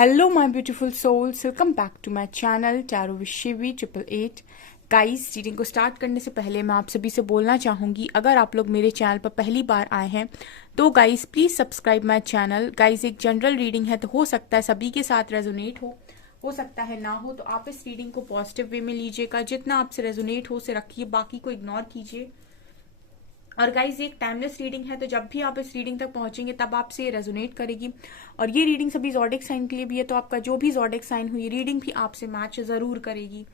Hello my beautiful souls, welcome back to my channel tarot with Shivi 888। Guys, reading को start करने से पहले मैं आप सभी से बोलना चाहूंगी, अगर आप लोग मेरे चैनल पर पहली बार आए हैं तो guys please subscribe my channel. Guys, एक जनरल रीडिंग है तो हो सकता है सभी के साथ रेजोनेट हो सकता है ना हो, तो आप इस रीडिंग को पॉजिटिव वे में लीजिएगा। जितना आपसे रेजोनेट हो उसे रखिए, बाकी को इग्नोर कीजिए। और गाइज, ये एक टाइमलेस रीडिंग है, तो जब भी आप इस रीडिंग तक पहुंचेंगे तब आपसे ये रेजोनेट करेगी। और ये रीडिंग सभी जॉडिक साइन के लिए भी है, तो आपका जो भी जॉडिक साइन हुई रीडिंग भी आपसे मैच जरूर करेगी।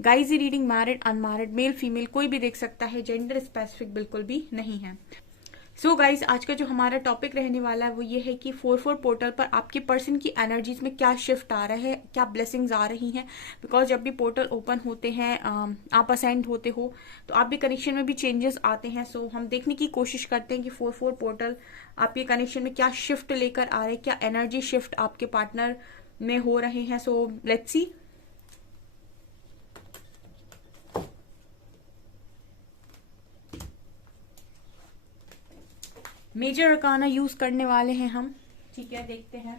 गाइज, ये reading married unmarried male female कोई भी देख सकता है, जेंडर स्पेसिफिक बिल्कुल भी नहीं है। सो गाइज, आज का जो हमारा टॉपिक रहने वाला है वो ये है कि 4-4 पोर्टल पर आपके पर्सन की एनर्जीज में क्या शिफ्ट आ रहा है, क्या ब्लेसिंग्स आ रही हैं। बिकॉज जब भी पोर्टल ओपन होते हैं, आप असाइंड होते हो तो आप भी कनेक्शन में भी चेंजेस आते हैं। सो हम देखने की कोशिश करते हैं कि 4-4 पोर्टल आपके कनेक्शन में क्या शिफ्ट लेकर आ रहे हैं, क्या एनर्जी शिफ्ट आपके पार्टनर में हो रहे हैं। So let's see. Major arcana use करने वाले हैं हम, ठीक है, देखते हैं।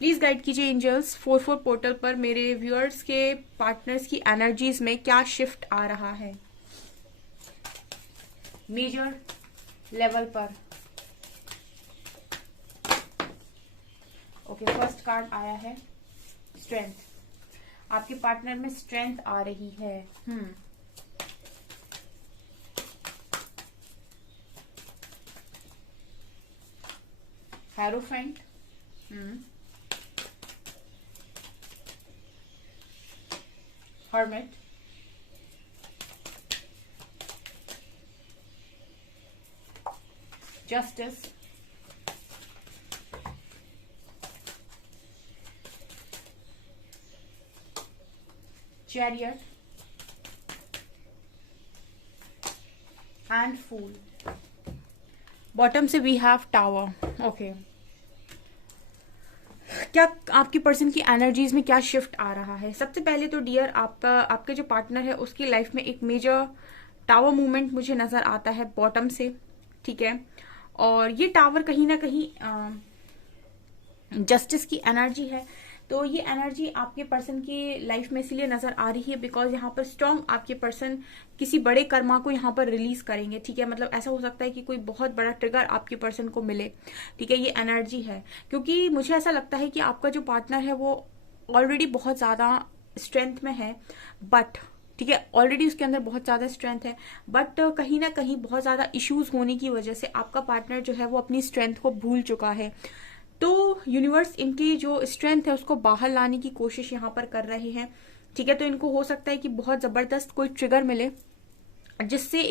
प्लीज गाइड कीजिए एंजल्स, 4-4 पोर्टल पर मेरे व्यूअर्स के पार्टनर्स की एनर्जीज में क्या शिफ्ट आ रहा है मेजर लेवल पर। ओके, फर्स्ट कार्ड आया है स्ट्रेंथ। आपके पार्टनर में स्ट्रेंथ आ रही है। Hierophant, hermit, justice, chariot and fool. Bottom से वी हैव टावर। ओके, क्या आपकी पर्सन की एनर्जीज में क्या शिफ्ट आ रहा है। सबसे पहले तो डियर, आपके जो पार्टनर है उसकी लाइफ में एक मेजर टावर मूवमेंट मुझे नजर आता है बॉटम से, ठीक है। और ये टावर कहीं ना कहीं जस्टिस की एनर्जी है। तो ये एनर्जी आपके पर्सन की लाइफ में इसलिए नजर आ रही है बिकॉज यहाँ पर स्ट्रॉन्ग आपके पर्सन किसी बड़े कर्मा को यहाँ पर रिलीज करेंगे, ठीक है। मतलब ऐसा हो सकता है कि कोई बहुत बड़ा ट्रिगर आपके पर्सन को मिले, ठीक है। ये एनर्जी है क्योंकि मुझे ऐसा लगता है कि आपका जो पार्टनर है वो ऑलरेडी बहुत ज्यादा स्ट्रेंथ में है, बट ठीक है, ऑलरेडी उसके अंदर बहुत ज्यादा स्ट्रेंथ है, बट कहीं ना कहीं बहुत ज्यादा इश्यूज होने की वजह से आपका पार्टनर जो है वो अपनी स्ट्रेंथ को भूल चुका है। तो यूनिवर्स इनकी जो स्ट्रेंथ है उसको बाहर लाने की कोशिश यहाँ पर कर रहे हैं, ठीक है। तो इनको हो सकता है कि बहुत जबरदस्त कोई ट्रिगर मिले जिससे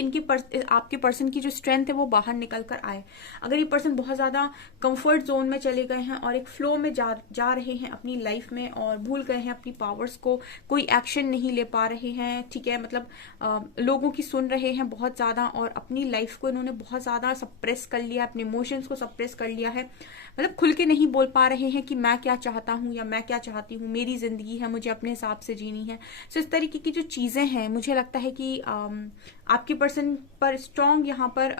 आपके पर्सन की जो स्ट्रेंथ है वो बाहर निकल कर आए। अगर ये पर्सन बहुत ज्यादा कंफर्ट जोन में चले गए हैं और एक फ्लो में जा रहे हैं अपनी लाइफ में और भूल गए हैं अपनी पावर्स को, कोई एक्शन नहीं ले पा रहे हैं, ठीक है। मतलब लोगों की सुन रहे हैं बहुत ज्यादा और अपनी लाइफ को इन्होंने बहुत ज्यादा सप्रेस कर लिया, अपने इमोशंस को सप्रेस कर लिया है। मतलब खुल के नहीं बोल पा रहे हैं कि मैं क्या चाहता हूँ या मैं क्या चाहती हूँ, मेरी जिंदगी है, मुझे अपने हिसाब से जीनी है। सो इस तरीके की जो चीजें हैं, मुझे लगता है कि आपके पर्सन पर स्ट्रॉन्ग यहाँ पर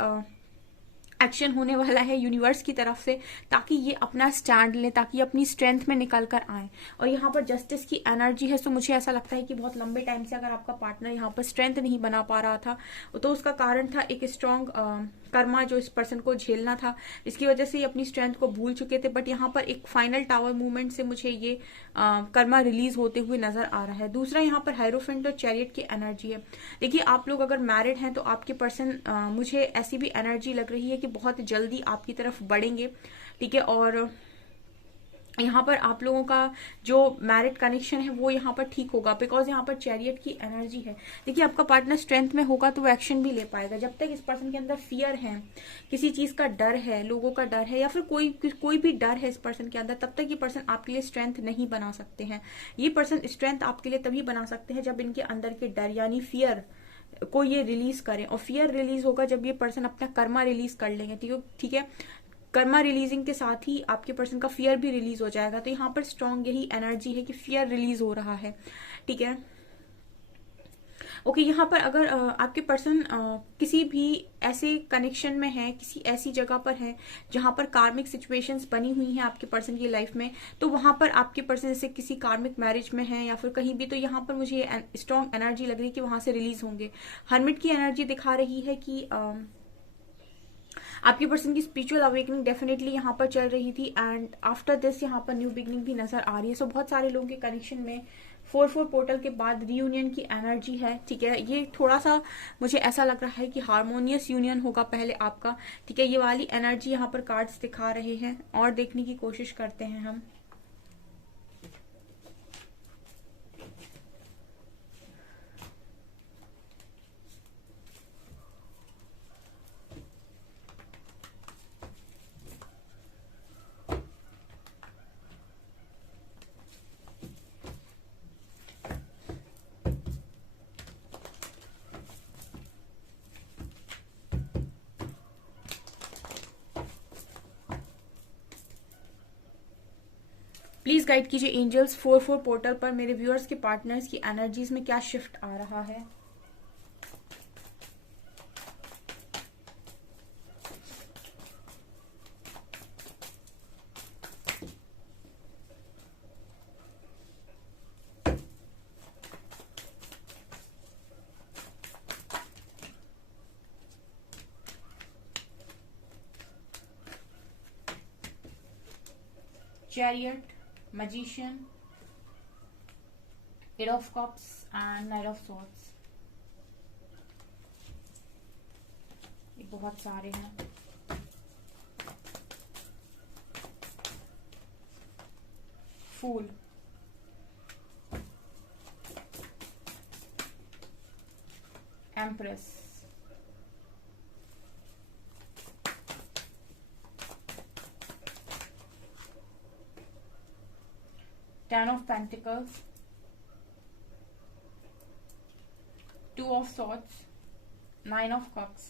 एक्शन होने वाला है यूनिवर्स की तरफ से, ताकि ये अपना स्टैंड ले, ताकि अपनी स्ट्रेंथ में निकल कर आए। और यहाँ पर जस्टिस की एनर्जी है, तो मुझे ऐसा लगता है कि बहुत लंबे टाइम से अगर आपका पार्टनर यहाँ पर स्ट्रेंथ नहीं बना पा रहा था तो उसका कारण था एक स्ट्रॉन्ग कर्मा जो इस पर्सन को झेलना था, इसकी वजह से ये अपनी स्ट्रेंथ को भूल चुके थे। बट यहाँ पर एक फाइनल टावर मूवमेंट से मुझे ये कर्मा रिलीज होते हुए नजर आ रहा है। दूसरा, यहाँ पर हायरोफेंट और चैरियट की एनर्जी है। देखिए, आप लोग अगर मैरिड हैं तो आपके पर्सन मुझे ऐसी भी एनर्जी लग रही है कि बहुत जल्दी आपकी तरफ बढ़ेंगे, ठीक है। और यहाँ पर आप लोगों का जो मैरिड कनेक्शन है वो यहाँ पर ठीक होगा बिकॉज यहाँ पर चैरियट की एनर्जी है। देखिए, आपका पार्टनर स्ट्रेंथ में होगा तो वो एक्शन भी ले पाएगा। जब तक इस पर्सन के अंदर फियर है, किसी चीज का डर है, लोगों का डर है या फिर कोई भी डर है इस पर्सन के अंदर, तब तक ये पर्सन आपके लिए स्ट्रेंथ नहीं बना सकते हैं। ये पर्सन स्ट्रेंथ आपके लिए तभी बना सकते हैं जब इनके अंदर के डर यानी फियर को ये रिलीज करें। और फियर रिलीज होगा जब ये पर्सन अपना कर्मा रिलीज कर लेंगे, ठीक है। कर्मा रिलीजिंग के साथ ही आपके पर्सन का फियर भी रिलीज हो जाएगा। तो यहाँ पर स्ट्रॉन्ग यही एनर्जी है कि फियर रिलीज हो रहा है, ठीक है। ओके, यहाँ पर अगर आपके पर्सन किसी भी ऐसे कनेक्शन में है, किसी ऐसी जगह पर है जहां पर कार्मिक सिचुएशंस बनी हुई हैं आपके पर्सन की लाइफ में, तो वहां पर आपके पर्सन जैसे किसी कार्मिक मैरिज में है या फिर कहीं भी, तो यहाँ पर मुझे स्ट्रॉन्ग एनर्जी लग रही है कि वहां से रिलीज होंगे। हर्मिट की एनर्जी दिखा रही है कि आपके पर्सन की स्पिरिचुअल अवेकनिंग डेफिनेटली यहाँ पर चल रही थी, एंड आफ्टर दिस यहाँ पर न्यू बिगनिंग भी नजर आ रही है। सो बहुत सारे लोगों के कनेक्शन में 4-4 पोर्टल के बाद रीयूनियन की एनर्जी है, ठीक है। ये थोड़ा सा मुझे ऐसा लग रहा है कि हार्मोनियस यूनियन होगा पहले आपका, ठीक है। ये वाली एनर्जी यहाँ पर कार्ड्स दिखा रहे हैं, और देखने की कोशिश करते हैं हम। प्लीज गाइड कीजिए एंजल्स, 4-4 पोर्टल पर मेरे व्यूअर्स के पार्टनर्स की एनर्जीज में क्या शिफ्ट आ रहा है। Chariot, Magician, 8 of Cups and Knight of Swords। ये बहुत सारे हैं। Fool, Empress, Ten of Pentacles, 2 of Swords, 9 of Cups,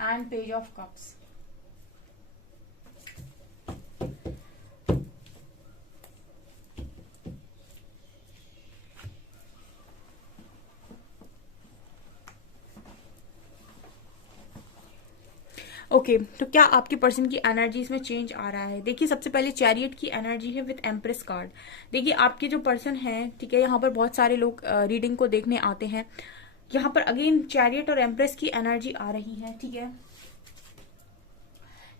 and Page of Cups। Okay तो क्या आपके पर्सन की एनर्जीज में चेंज आ रहा है। देखिए सबसे पहले चैरियट की एनर्जी है विद एम्प्रेस कार्ड। देखिए आपके जो पर्सन है, ठीक है, यहाँ पर बहुत सारे लोग रीडिंग को देखने आते हैं। यहाँ पर अगेन चैरियट और एम्प्रेस की एनर्जी आ रही है, ठीक है।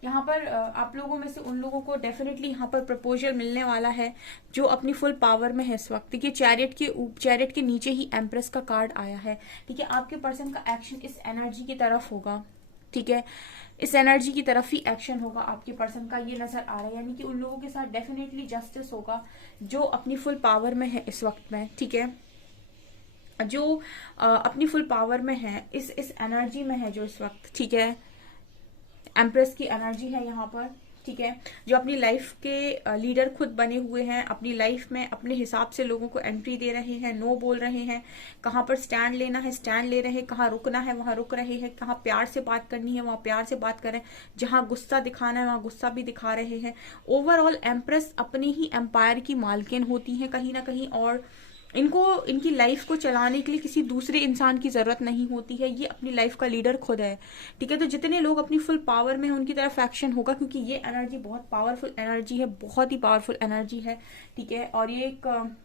यहाँ पर आप लोगों में से उन लोगों को डेफिनेटली यहाँ पर प्रपोजल मिलने वाला है जो अपनी फुल पावर में है इस वक्त। देखिए चैरियट के नीचे ही एम्प्रेस का कार्ड आया है, ठीक है। आपके पर्सन का एक्शन इस एनर्जी की तरफ होगा, ठीक है। इस एनर्जी की तरफ ही एक्शन होगा आपके पर्सन का, ये नजर आ रहा है। यानी कि उन लोगों के साथ डेफिनेटली जस्टिस होगा जो अपनी फुल पावर में है इस वक्त में, ठीक है। जो अपनी फुल पावर में है, इस एनर्जी में है जो इस वक्त, ठीक है। एम्प्रेस की एनर्जी है यहाँ पर, ठीक है। जो अपनी लाइफ के लीडर खुद बने हुए हैं, अपनी लाइफ में अपने हिसाब से लोगों को एंट्री दे रहे हैं, नो बोल रहे हैं, कहाँ पर स्टैंड लेना है स्टैंड ले रहे हैं, कहाँ रुकना है वहां रुक रहे हैं, कहाँ प्यार से बात करनी है वहां प्यार से बात कर रहे हैं, जहां गुस्सा दिखाना है वहां गुस्सा भी दिखा रहे हैं। ओवरऑल एम्प्रेस अपनी ही एम्पायर की मालकिन होती है कहीं ना कहीं, और इनकी लाइफ को चलाने के लिए किसी दूसरे इंसान की जरूरत नहीं होती है। ये अपनी लाइफ का लीडर खुद है, ठीक है। तो जितने लोग अपनी फुल पावर में हैं उनकी तरफ एक्शन होगा, क्योंकि ये एनर्जी बहुत पावरफुल एनर्जी है, बहुत ही पावरफुल एनर्जी है, ठीक है। और ये एक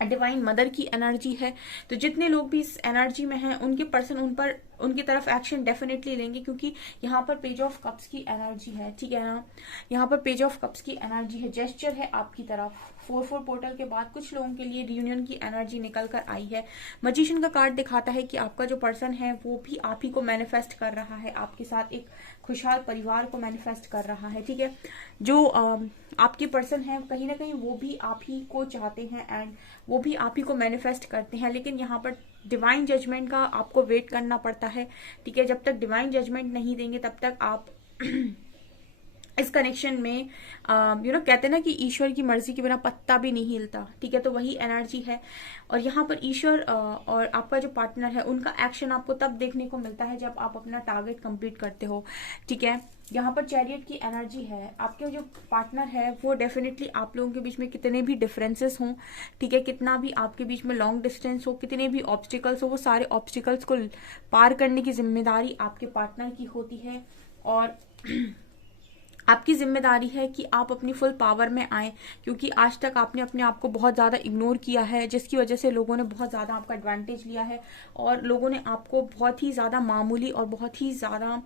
डिवाइन मदर की एनर्जी है। तो जितने लोग भी इस एनर्जी में हैं उनके पर्सन उनकी तरफ एक्शन डेफिनेटली लेंगे, क्योंकि यहाँ पर पेज ऑफ कप्स की एनर्जी है, ठीक है ना। यहाँ पर पेज ऑफ कप्स की एनर्जी है, जेस्चर है आपकी तरफ। 4-4 पोर्टल के बाद कुछ लोगों के लिए रियूनियन की एनर्जी निकल कर आई है। मजिशियन का कार्ड दिखाता है कि आपका जो पर्सन है वो भी आप ही को मैनिफेस्ट कर रहा है, आपके साथ एक खुशहाल परिवार को मैनिफेस्ट कर रहा है, ठीक है। जो आपके पर्सन है कहीं ना कहीं वो भी आप ही को चाहते हैं एंड वो भी आप ही को मैनिफेस्ट करते हैं, लेकिन यहाँ पर डिवाइन जजमेंट का आपको वेट करना पड़ता है, ठीक है। जब तक डिवाइन जजमेंट नहीं देंगे तब तक आप इस कनेक्शन में कहते हैं ना कि ईश्वर की मर्जी के बिना पत्ता भी नहीं हिलता, ठीक है। तो वही एनर्जी है। और यहाँ पर ईश्वर और आपका जो पार्टनर है उनका एक्शन आपको तब देखने को मिलता है जब आप अपना टारगेट कंप्लीट करते हो, ठीक है। यहाँ पर चैरियट की एनर्जी है। आपके जो पार्टनर है वो डेफिनेटली आप लोगों के बीच में कितने भी डिफरेंसेस हों, ठीक है, कितना भी आपके बीच में लॉन्ग डिस्टेंस हो, कितने भी ऑब्स्टिकल्स हो, वो सारे ऑब्स्टिकल्स को पार करने की जिम्मेदारी आपके पार्टनर की होती है। और आपकी जिम्मेदारी है कि आप अपनी फुल पावर में आए, क्योंकि आज तक आपने अपने आप को बहुत ज़्यादा इग्नोर किया है, जिसकी वजह से लोगों ने बहुत ज़्यादा आपका एडवांटेज लिया है और लोगों ने आपको बहुत ही ज़्यादा मामूली और बहुत ही ज़्यादा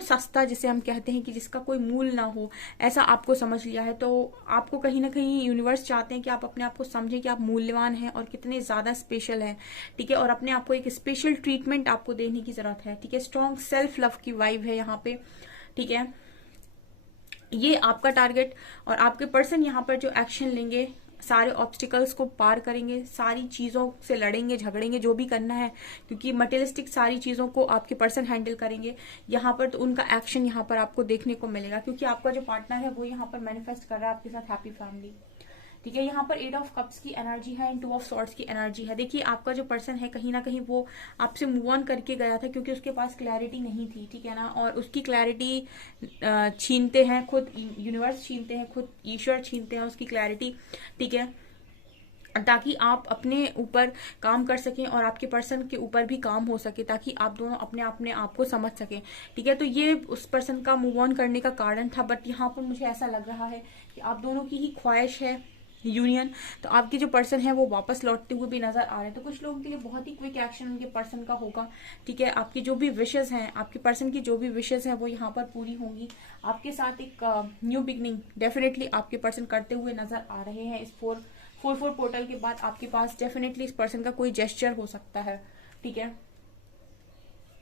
सस्ता, जिसे हम कहते हैं कि जिसका कोई मूल ना हो, ऐसा आपको समझ लिया है। तो आपको कहीं ना कहीं यूनिवर्स चाहते हैं कि आप अपने आप को समझें कि आप मूल्यवान हैं और कितने ज़्यादा स्पेशल हैं, ठीक है। और अपने आप को एक स्पेशल ट्रीटमेंट आपको देने की ज़रूरत है, ठीक है। स्ट्रॉन्ग सेल्फ लव की वाइब है यहाँ पे, ठीक है। ये आपका टारगेट और आपके पर्सन यहाँ पर जो एक्शन लेंगे, सारे ऑब्स्टिकल्स को पार करेंगे, सारी चीज़ों से लड़ेंगे, झगड़ेंगे, जो भी करना है, क्योंकि मटेरियलिस्टिक सारी चीज़ों को आपके पर्सन हैंडल करेंगे यहाँ पर। तो उनका एक्शन यहाँ पर आपको देखने को मिलेगा, क्योंकि आपका जो पार्टनर है वो यहाँ पर मैनिफेस्ट कर रहा है आपके साथ हैप्पी फैमिली, ठीक है। यहाँ पर 8 ऑफ कप्स की एनर्जी है एंड 2 ऑफ सॉर्ड्स की एनर्जी है। देखिए आपका जो पर्सन है कहीं ना कहीं वो आपसे मूव ऑन करके गया था, क्योंकि उसके पास क्लैरिटी नहीं थी, ठीक है ना। और उसकी क्लैरिटी छीनते हैं खुद यूनिवर्स, छीनते हैं खुद ईश्वर, छीनते हैं उसकी क्लैरिटी, ठीक है, ताकि आप अपने ऊपर काम कर सकें और आपके पर्सन के ऊपर भी काम हो सके, ताकि आप दोनों अपने आप को समझ सकें, ठीक है। तो ये उस पर्सन का मूव ऑन करने का कारण था। बट यहाँ पर मुझे ऐसा लग रहा है कि आप दोनों की ही ख्वाहिश है यूनियन, तो आपके जो पर्सन है वो वापस लौटते हुए भी नजर आ रहे हैं। तो कुछ लोगों के लिए बहुत ही क्विक एक्शन उनके पर्सन का होगा, ठीक है। आपकी जो भी विशेष हैं, आपके पर्सन की जो भी विशेष हैं वो यहाँ पर पूरी होंगी। आपके साथ एक न्यू बिगनिंग डेफिनेटली आपके पर्सन करते हुए नजर आ रहे हैं। इस 4-4 पोर्टल के बाद आपके पास डेफिनेटली इस पर्सन का कोई जेस्चर हो सकता है, ठीक है।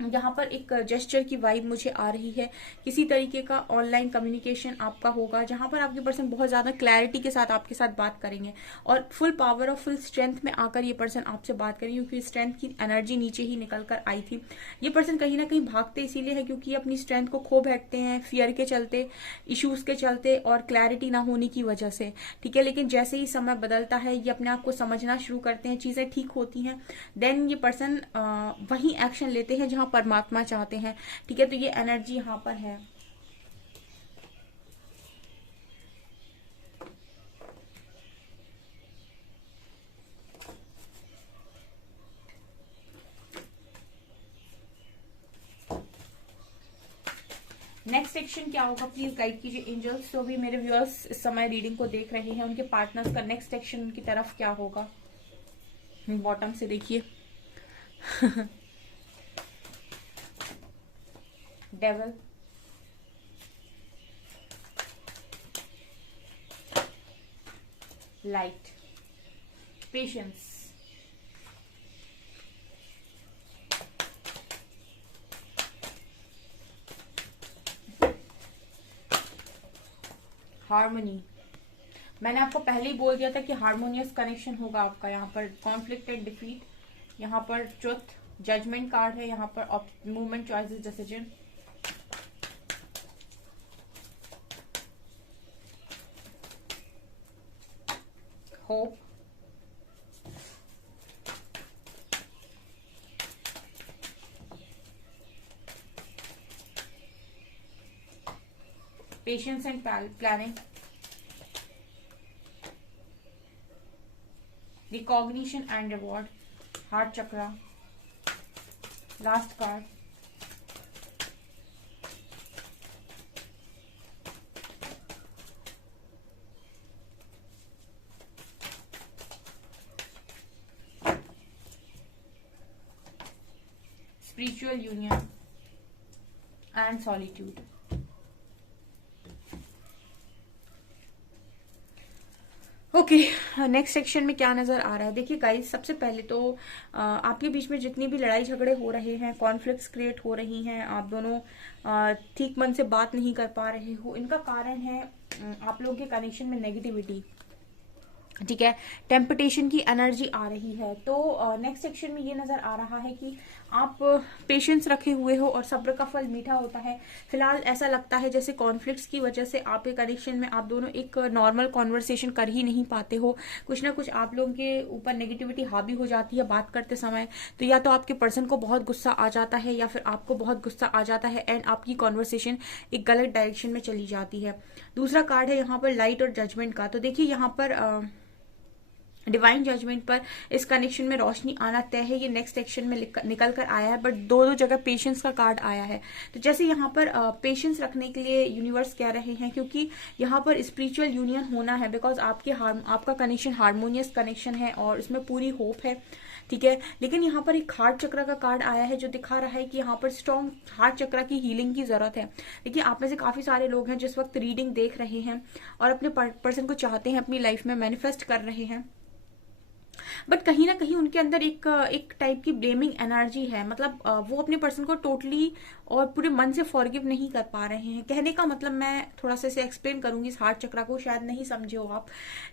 यहाँ पर एक जेस्चर की वाइब मुझे आ रही है। किसी तरीके का ऑनलाइन कम्युनिकेशन आपका होगा, जहां पर आपके पर्सन बहुत ज्यादा क्लैरिटी के साथ आपके साथ बात करेंगे और फुल पावर और फुल स्ट्रेंथ में आकर ये पर्सन आपसे बात करेंगे, क्योंकि स्ट्रेंथ की एनर्जी नीचे ही निकल कर आई थी। ये पर्सन कहीं ना कहीं भागते इसीलिए है क्योंकि अपनी स्ट्रेंथ को खो बैठते हैं, फियर के चलते, इश्यूज के चलते और क्लैरिटी ना होने की वजह से, ठीक है। लेकिन जैसे ही समय बदलता है, ये अपने आप को समझना शुरू करते हैं, चीजें ठीक होती हैं, देन ये पर्सन वही एक्शन लेते हैं जहां परमात्मा चाहते हैं, ठीक है। तो ये एनर्जी यहां पर है। नेक्स्ट सेक्शन क्या होगा प्लीज गाइड कीजिए एंजल्स। तो भी मेरे व्यूअर्स इस समय रीडिंग को देख रहे हैं, उनके पार्टनर्स का नेक्स्ट सेक्शन उनकी तरफ क्या होगा। बॉटम से देखिए डेविल, लाइट, पेशेंस, हार्मनी। मैंने आपको पहले ही बोल दिया था कि हार्मोनियस कनेक्शन होगा आपका। यहाँ पर कॉन्फ्लिक्ट एंड डिफीट, यहाँ पर ट्रुथ, जजमेंट कार्ड है, यहाँ पर movement, choices, decision, hope, patience and planning, recognition and reward, heart chakra, last card, spiritual union and solitude. Okay, next section में क्या नजर आ रहा है। देखिए गाइस, सबसे पहले तो आपके बीच में जितनी भी लड़ाई झगड़े हो रहे हैं, कॉन्फ्लिक्ट्स क्रिएट हो रही हैं, आप दोनों ठीक मन से बात नहीं कर पा रहे हो, इनका कारण है आप लोगों के कनेक्शन में नेगेटिविटी। ठीक है, टेम्पटेशन की एनर्जी आ रही है। तो नेक्स्ट सेक्शन में ये नजर आ रहा है कि आप पेशेंस रखे हुए हो और सब्र का फल मीठा होता है। फिलहाल ऐसा लगता है जैसे कॉन्फ्लिक्ट्स की वजह से आपके कनेक्शन में आप दोनों एक नॉर्मल कॉन्वर्सेशन कर ही नहीं पाते हो। कुछ ना कुछ आप लोगों के ऊपर नेगेटिविटी हावी हो जाती है बात करते समय। तो या तो आपके पर्सन को बहुत गुस्सा आ जाता है या फिर आपको बहुत गुस्सा आ जाता है एंड आपकी कॉन्वर्सेशन एक गलत डायरेक्शन में चली जाती है। दूसरा कार्ड है यहाँ पर लाइट और जजमेंट का। तो देखिए यहाँ पर डिवाइन जजमेंट पर इस कनेक्शन में रोशनी आना तय है, ये नेक्स्ट सेक्शन में निकल कर आया है, बट दो जगह पेशेंस का कार्ड आया है। तो जैसे यहाँ पर पेशेंस रखने के लिए यूनिवर्स कह रहे हैं, क्योंकि यहाँ पर स्पिरिचुअल यूनियन होना है, बिकॉज आपका कनेक्शन हार्मोनियस कनेक्शन है और इसमें पूरी होप है। ठीक है, लेकिन यहाँ पर एक हार्ट चक्र का कार्ड आया है जो दिखा रहा है कि यहाँ पर स्ट्रॉन्ग हार्ट चक्र की हीलिंग की जरूरत है। देखिए, आप में से काफी सारे लोग हैं जिस वक्त रीडिंग देख रहे हैं और अपने पर्सन को चाहते हैं अपनी लाइफ में मैनिफेस्ट कर रहे हैं, बट कहीं ना कहीं उनके अंदर एक टाइप की ब्लेमिंग एनर्जी है। मतलब वो अपने पर्सन को टोटली और पूरे मन से फॉरगिव नहीं कर पा रहे हैं। कहने का मतलब, मैं थोड़ा सा इसे एक्सप्लेन करूंगी इस हार्ट चक्र को, शायद नहीं समझे हो आप।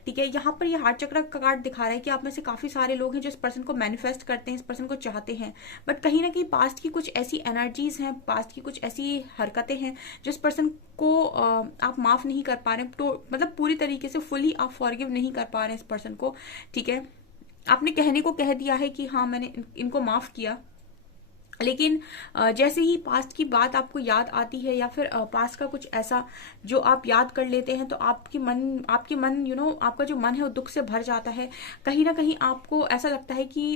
ठीक है, यहाँ पर ये हार्ट चक्र का कार्ड दिखा रहा है कि आप में से काफी सारे लोग हैं जो इस पर्सन को मैनिफेस्ट करते हैं, इस पर्सन को चाहते हैं, बट कहीं ना कहीं पास्ट की कुछ ऐसी एनर्जीज हैं, पास्ट की कुछ ऐसी हरकतें हैं जो इस पर्सन को आप माफ नहीं कर पा रहे हैं। तो मतलब पूरी तरीके से फुली आप फॉरगिव नहीं कर पा रहे हैं इस पर्सन को। ठीक है, आपने कहने को कह दिया है कि हाँ मैंने इनको माफ किया, लेकिन जैसे ही पास्ट की बात आपको याद आती है या फिर पास्ट का कुछ ऐसा जो आप याद कर लेते हैं, तो आपके मन आपका जो मन है वो दुख से भर जाता है। कहीं ना कहीं आपको ऐसा लगता है कि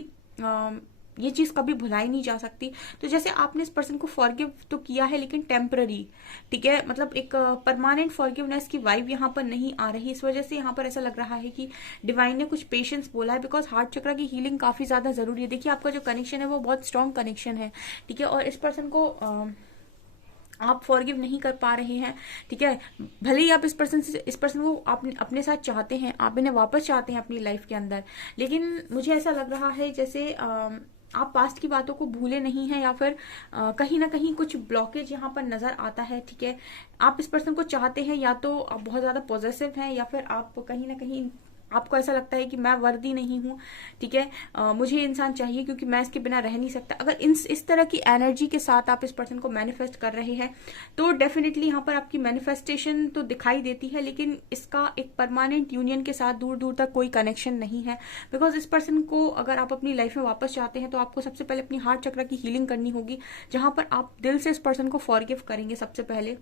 ये चीज कभी भुलाई नहीं जा सकती। तो जैसे आपने इस पर्सन को फॉरगिव तो किया है, लेकिन टेम्पररी, ठीक है, मतलब एक परमानेंट फॉरगिवनेस की वाइब यहाँ पर नहीं आ रही। इस वजह से यहाँ पर ऐसा लग रहा है कि डिवाइन ने कुछ पेशेंस बोला है, बिकॉज हार्ट चक्र की हीलिंग काफी ज्यादा जरूरी है। देखिए, आपका जो कनेक्शन है वो बहुत स्ट्रॉन्ग कनेक्शन है। ठीक है, और इस पर्सन को आप फॉरगिव नहीं कर पा रहे हैं। ठीक है, भले ही आप इस पर्सन को आप अपने साथ चाहते हैं, आप इन्हें वापस चाहते हैं अपनी लाइफ के अंदर, लेकिन मुझे ऐसा लग रहा है जैसे आप पास्ट की बातों को भूले नहीं हैं, या फिर कहीं ना कहीं कुछ ब्लॉकेज यहाँ पर नजर आता है। ठीक है, आप इस पर्सन को चाहते हैं, या तो आप बहुत ज्यादा पॉजिटिव हैं, या फिर आप कहीं ना कहीं आपको ऐसा लगता है कि मैं वर्दी नहीं हूँ। ठीक है, मुझे इंसान चाहिए क्योंकि मैं इसके बिना रह नहीं सकता। अगर इस तरह की एनर्जी के साथ आप इस पर्सन को मैनिफेस्ट कर रहे हैं, तो डेफिनेटली यहाँ पर आपकी मैनिफेस्टेशन तो दिखाई देती है, लेकिन इसका एक परमानेंट यूनियन के साथ दूर दूर तक कोई कनेक्शन नहीं है। बिकॉज इस पर्सन को अगर आप अपनी लाइफ में वापस चाहते हैं, तो आपको सबसे पहले अपनी हार्ट चक्र की हीलिंग करनी होगी, जहां पर आप दिल से इस पर्सन को फॉरगिव करेंगे सबसे पहले।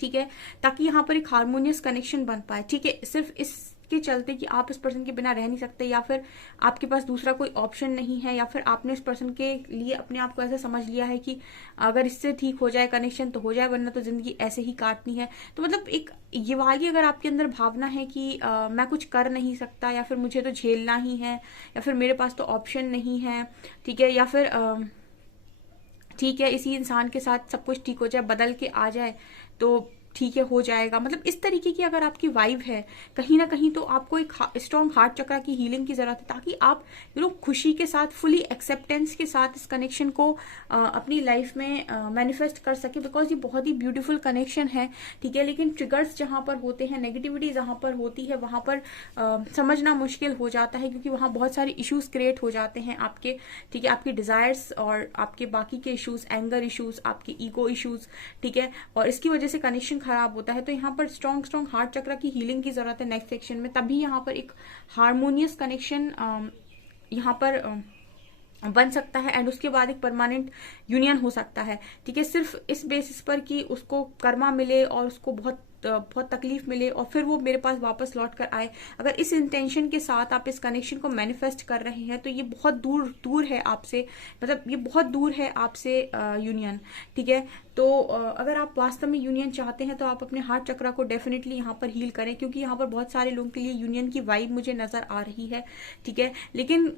ठीक है, ताकि यहाँ पर एक हार्मोनियस कनेक्शन बन पाए। ठीक है, सिर्फ इसके चलते कि आप इस पर्सन के बिना रह नहीं सकते, या फिर आपके पास दूसरा कोई ऑप्शन नहीं है, या फिर आपने इस पर्सन के लिए अपने आप को ऐसा समझ लिया है कि अगर इससे ठीक हो जाए कनेक्शन तो हो जाए, वरना तो जिंदगी ऐसे ही काटनी है। तो मतलब एक ये वाली अगर आपके अंदर भावना है कि मैं कुछ कर नहीं सकता, या फिर मुझे तो झेलना ही है, या फिर मेरे पास तो ऑप्शन नहीं है, ठीक है, या फिर ठीक है इसी इंसान के साथ सब कुछ ठीक हो जाए, बदल के आ जाए तो ठीक है हो जाएगा, मतलब इस तरीके की अगर आपकी वाइब है, कहीं ना कहीं तो आपको एक स्ट्रॉन्ग हार्ट चक्र की हीलिंग की जरूरत है, ताकि आप खुशी के साथ, फुली एक्सेप्टेंस के साथ इस कनेक्शन को अपनी लाइफ में मैनिफेस्ट कर सके। बिकॉज ये बहुत ही ब्यूटीफुल कनेक्शन है। ठीक है, लेकिन ट्रिगर्स जहां पर होते हैं, नेगेटिविटी जहां पर होती है, वहां पर समझना मुश्किल हो जाता है, क्योंकि वहां बहुत सारे इश्यूज क्रिएट हो जाते हैं आपके। ठीक है, आपके डिजायर्स और आपके बाकी के इश्यूज, एंगर इश्यूज, आपके ईगो इश्यूज। ठीक है, और इसकी वजह से कनेक्शन खराब होता है। तो यहाँ पर स्ट्रॉन्ग हार्ट चक्र की हीलिंग की जरूरत है नेक्स्ट सेक्शन में, तभी यहाँ पर एक हार्मोनियस कनेक्शन यहाँ पर बन सकता है, एंड उसके बाद एक परमानेंट यूनियन हो सकता है। ठीक है, सिर्फ इस बेसिस पर कि उसको कर्मा मिले और उसको बहुत तकलीफ मिले और फिर वो मेरे पास वापस लौट कर आए, अगर इस इंटेंशन के साथ आप इस कनेक्शन को मैनिफेस्ट कर रहे हैं, तो ये बहुत दूर है आपसे, मतलब ये बहुत दूर है आपसे यूनियन। ठीक है, तो अगर आप वास्तव में यूनियन चाहते हैं, तो आप अपने हार्ट चक्र को डेफिनेटली यहाँ पर हील करें, क्योंकि यहाँ पर बहुत सारे लोगों के लिए यूनियन की वाइब मुझे नजर आ रही है। ठीक है, लेकिन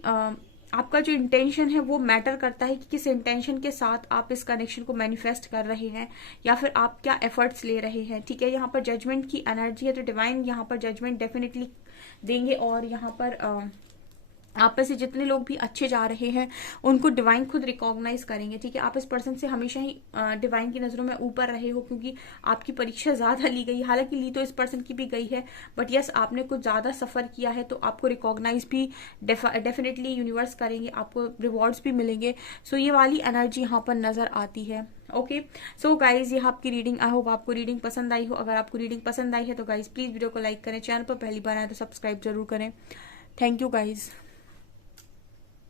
आपका जो इंटेंशन है वो मैटर करता है कि किस इंटेंशन के साथ आप इस कनेक्शन को मैनिफेस्ट कर रहे हैं, या फिर आप क्या एफर्ट्स ले रहे हैं। ठीक है, यहाँ पर जजमेंट की एनर्जी है, तो डिवाइन यहाँ पर जजमेंट डेफिनेटली देंगे, और यहाँ पर आप में से जितने लोग भी अच्छे जा रहे हैं उनको डिवाइन खुद रिकॉग्नाइज करेंगे, ठीक है। आप इस पर्सन से हमेशा ही डिवाइन की नजरों में ऊपर रहे हो, क्योंकि आपकी परीक्षा ज्यादा ली गई, हालांकि ली तो इस पर्सन की भी गई है, बट यस आपने कुछ ज्यादा सफर किया है, तो आपको रिकॉग्नाइज भी डेफिनेटली यूनिवर्स करेंगे, आपको रिवॉर्ड्स भी मिलेंगे। सो ये वाली एनर्जी यहाँ पर नजर आती है। ओके, सो गाइज ये आपकी रीडिंग, आई होप आपको रीडिंग पसंद आई हो। अगर आपको रीडिंग पसंद आई है तो गाइज प्लीज वीडियो को लाइक करें, चैनल पर पहली बार आए तो सब्सक्राइब जरूर करें। Thank you guys.